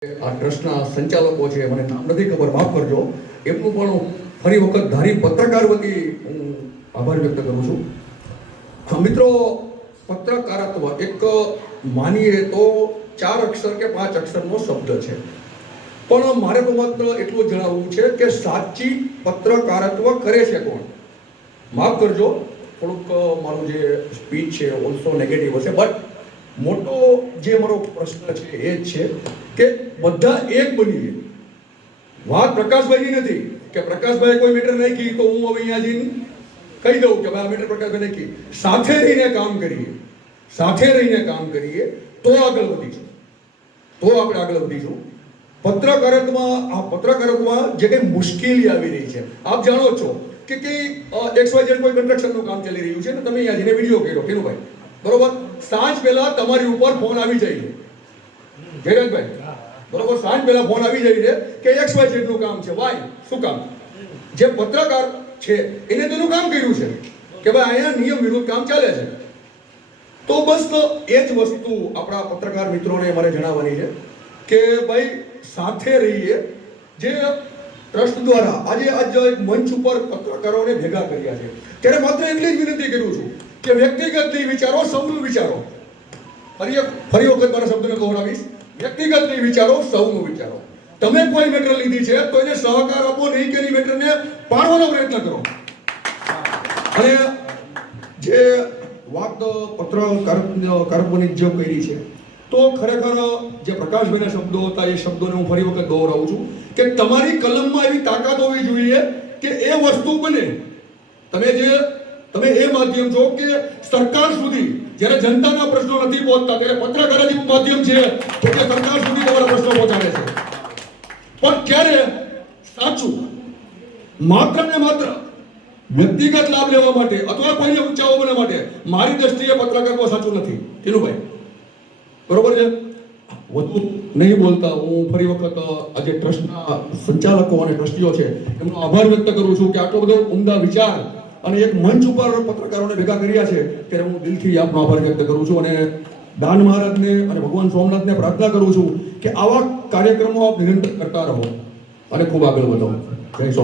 આ ટ્રસ્ટના સંચાલકો છે, મને નામ નથી ખબર, માફ કરજો. એમનું પણ ફરી વખત ધારી પત્રકાર વતી હું આભાર વ્યક્ત કરું છું. મિત્રો, પત્રકારત્વ એક માનીએ તો ચાર અક્ષર કે પાંચ અક્ષરનો શબ્દ છે. પણ મારે તો માત્ર એટલું જણાવવું છે કે સાચી પત્રકારત્વ કરે છે કોણ? માફ કરજો, થોડુંક મારું જે સ્પીચ છે ઓલસો નેગેટિવ હશે બટ મોટો જે મારો પ્રશ્ન છે એ જ છે કે બધા એક બનીએ. વાત પ્રકાશભાઈની નથી, કે પ્રકાશભાઈ કોઈ મેટર નાખી તો હું હવે અહીંયા જઈને કહી દઉં કે ભાઈ આ મેટર પ્રકાશભાઈ નાખી. સાથે રહીને કામ કરીએ. સાથે રહીને કામ કરીએ તો આગળ વધીશું. તો આપણે આગળ વધીશું. પત્રકારત્વમાં આ પત્રકારત્વમાં જે કંઈ મુશ્કેલી આવી રહી છે, આપ જાણો છો કે કંઈ એક્સ વાય ઝેડ કોઈ કન્સ્ટ્રક્શનનું કામ ચાલી રહ્યું છે ને તમે અહીંયા જઈને વીડિયો કર્યો, કેનુભાઈ? બરોબર? સાંજ પહેલા તમારી ઉપર ફોન આવી જાય. છે જયરાજભાઈ બરોબર સાંજ પહેલા ફોન આવી જાય છે કે એક્સ વાય જેટલું કામ છે. વાય શું કામ? જે પત્રકાર છે એને તેનું કામ કર્યું છે કે ભાઈ અહીંયા નિયમ વિરુદ્ધ કામ ચાલે છે. તો બસ એ જ વસ્તુ આપણા પત્રકાર મિત્રોને મારે જણાવવાની છે કે ભાઈ સાથે રહીએ. જે ટ્રસ્ટ દ્વારા આજે આજે મંચ ઉપર પત્રકારોને ભેગા કર્યા છે. ત્યારે માત્ર એટલી જ વિનંતી કરું છું કે વ્યક્તિગત નહીં વિચારો, સૌનું વિચારો. ફરી ફરી વખત મારા શબ્દને દોહરાવીશ વ્યક્તિગત નહીં વિચારો, સૌનું વિચારો. તમે કોઈ મેટર લીધી છે, તો એને સહકાર આપો, નહીં કે મેટરને પાડવાનો પ્રયત્ન કરો. અને જે વાત પત્રકારત્વની જે કરી છે, તો ખરેખર જે પ્રકાશભાઈના શબ્દો હતા, એ શબ્દોને હું ફરી વખત દોહરાવું છું કે તમારી કલમમાં એવી તાકાત હોવી જોઈએ કે એ વસ્તુ બને. તમે જે તમે એ માધ્યમ છો કે સરકાર સુધી જ્યારે જનતાના પ્રશ્નો નથી પહોંચતા, ત્યારે પત્રકાર જ માધ્યમ છે તો કે સરકાર સુધી તમારા પ્રશ્નો પહોંચાડે છે. પણ ક્યારે? સાચું. માત્ર ને માત્ર વ્યક્તિગત લાભ લેવા માટે અથવા કોઈને ઊંચાઓ બનવા માટે મારી દ્રષ્ટિએ પત્રકારત્વ સાચું નથી. ટીનુભાઈ, બરોબર છે? વધુ નહીં બોલતા. હું ફરી વખત આજે ટ્રસ્ટના સંચાલકો અને ટ્રસ્ટીઓ છે, એમનો આભાર વ્યક્ત કરું છું કે આટલો બધો ઉમદા વિચાર અને એક મંચ ઉપર પત્રકારોને ભેગા કર્યા છે, ત્યારે હું દિલથી આપનો આભાર વ્યક્ત કરું છું અને દાન મહારાજને અને ભગવાન સોમનાથને પ્રાર્થના કરું છું કે આવા કાર્યક્રમો આપ નિરંતર કરતા રહો. અને ખૂબ આગળ વધો. જય